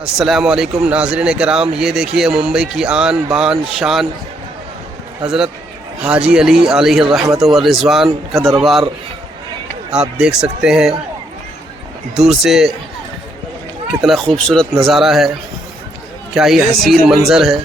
अस्सलामुअलैकुम नाज़रीन कराम, ये देखिए मुंबई की आन बान शान हज़रत हाजी अली अलैहि रहमत व रिज़वान का दरबार आप देख सकते हैं। दूर से कितना खूबसूरत नज़ारा है, क्या ही हसीन मंज़र है।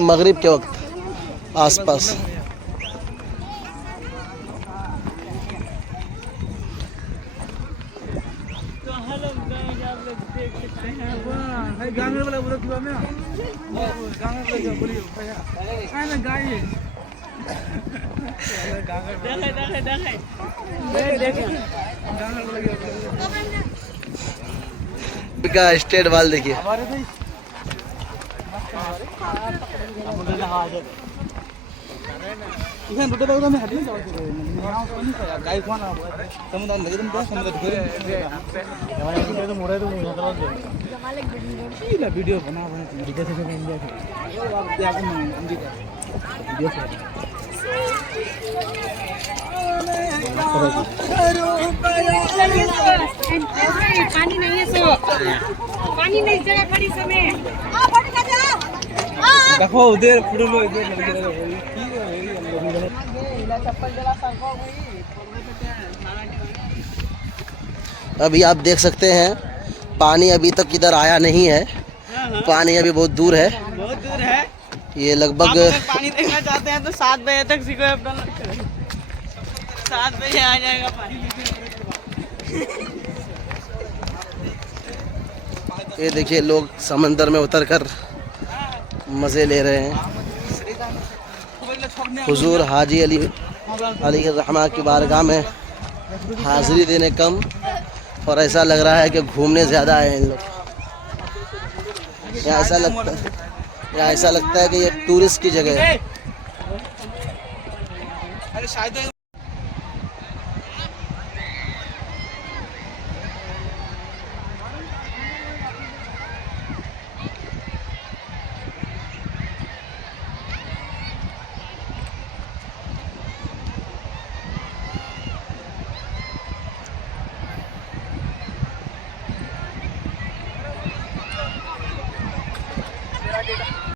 मगरिब के वक्त आसपास का स्टेट वाल देखिए। वीडियो बना पानी नहीं है सो पानी नहीं जगह खड़ी समय देखो उधर अभी आप देख सकते हैं पानी अभी तक इधर आया नहीं है। पानी अभी बहुत दूर है, ये लगभग पानी देखना चाहते हैं तो 7 बजे तक सीखो अपना 7 बजे आ जाएगा पानी। ये देखिए लोग समंदर में उतरकर मज़े ले रहे हैं। हुजूर हाजी अली रहमा की बारगाह में हाज़िरी देने कम, और ऐसा लग रहा है कि घूमने ज़्यादा आए हैं इन लोग। यहाँ ऐसा लगता है कि ये टूरिस्ट की जगह है। अरे शायद